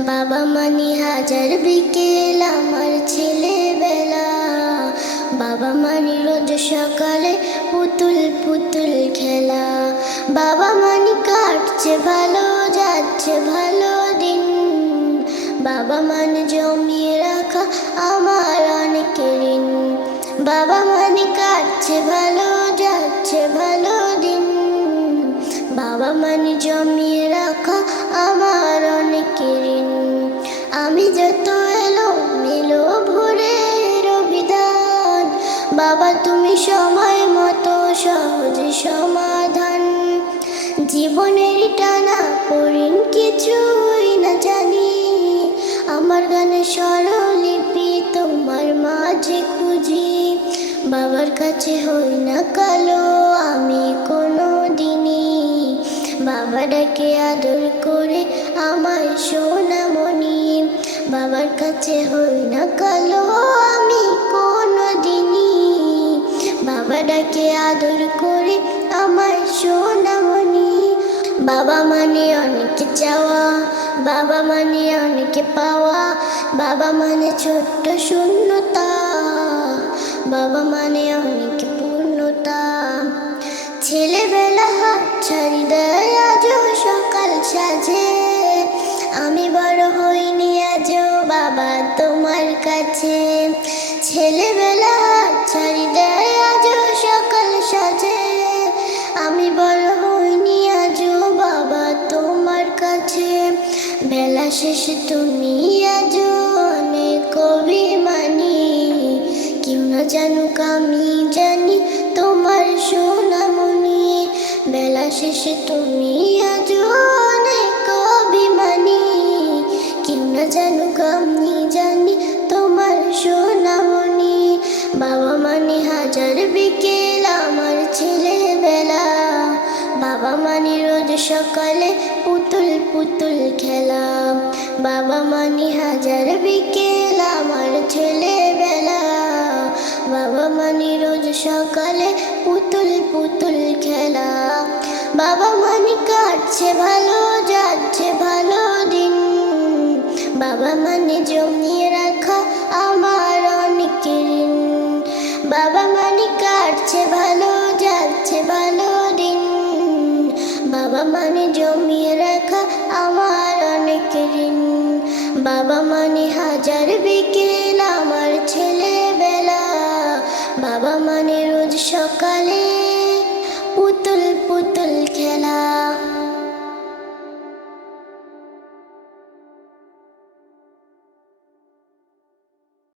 বাবা মানে হাজার বিকেল আমার ছেলেবেলা। বাবা মানে রোজ সকালে পুতুল পুতুল খেলা। বাবা মানে কাটছে ভালো, যাচ্ছে ভালো দিন। বাবা মানে জমিয়ে রাখা আমার অনেক ঋণ। বাবা মানে কাটছে ভালো, যাচ্ছে ভালো দিন। বাবা মানে জমিয়ে রাখা আমার অনেক ঋণ। আমি যত এলো মেলো ভোরের বিধান, বাবা তুমি সময় মতো সহজ সমাধান। জীবনের টানা পড়িন কিছুই না জানি, আমার গানে স্বরলিপি তোমার মাঝে খুঁজি। বাবার কাছে হই না কালো আমি কোনো দিনই, বাবা ডাকে আদর করে আমায় সোনামণি। বাবার কাছে হই না কালো আমি কোনো দিনই, বাবা ডাকে আদর করে আমায় সোনামণি। বাবা মানে অনেক চাওয়া, বাবা মানে অনেক পাওয়া। বাবা মানে ছোট্ট শূন্যতা, বাবা মানে অনেক পূর্ণতা। ছেলেবেলা হাত ছাড়ি দেয় আজও সকাল সাজে, আমি বড় হইনি আজও বাবা তোমার কাছে। ছেলেবেলা হাত ছাড়ি দেয় আজও সকাল সাজে, আমি বড় হইনি আজও বাবা তোমার কাছে। বেলা শেষে তুমি আজও অনেক অভিমানী, কেউ না জানুক আমি জানি তোমার সোনামণি। বেলা শেষে তুমি আজও অনেক অভিমানী, কেউ না জানুক আমি জানি তোমার সোনামণি। বাবা মানে হাজার বিকেল আমার ছেলেবেলা। বাবা মানে রোজ সকালে পুতুল পুতুল খেলা। বাবা মানে হাজার বিকেল আমার ছেলেবেলা। বাবা মানে রোজ সকালে পুতুল পুতুল খেলা। বাবা মানে কাটছে ভালো, যাচ্ছে ভালো দিন। বাবা মানে জমিয়ে রাখা আমার অনেক ঋণ। বাবা মানে কাটছে ভালো, যাচ্ছে ভালো দিন। বাবা মানে জমিয়ে রাখা আমার অনেক ঋণ। বাবা মানে হাজার বিকেল আমার ছেলেবেলা। বাবা মানে রোজ সকালে পুতুল পুতুল খেলা।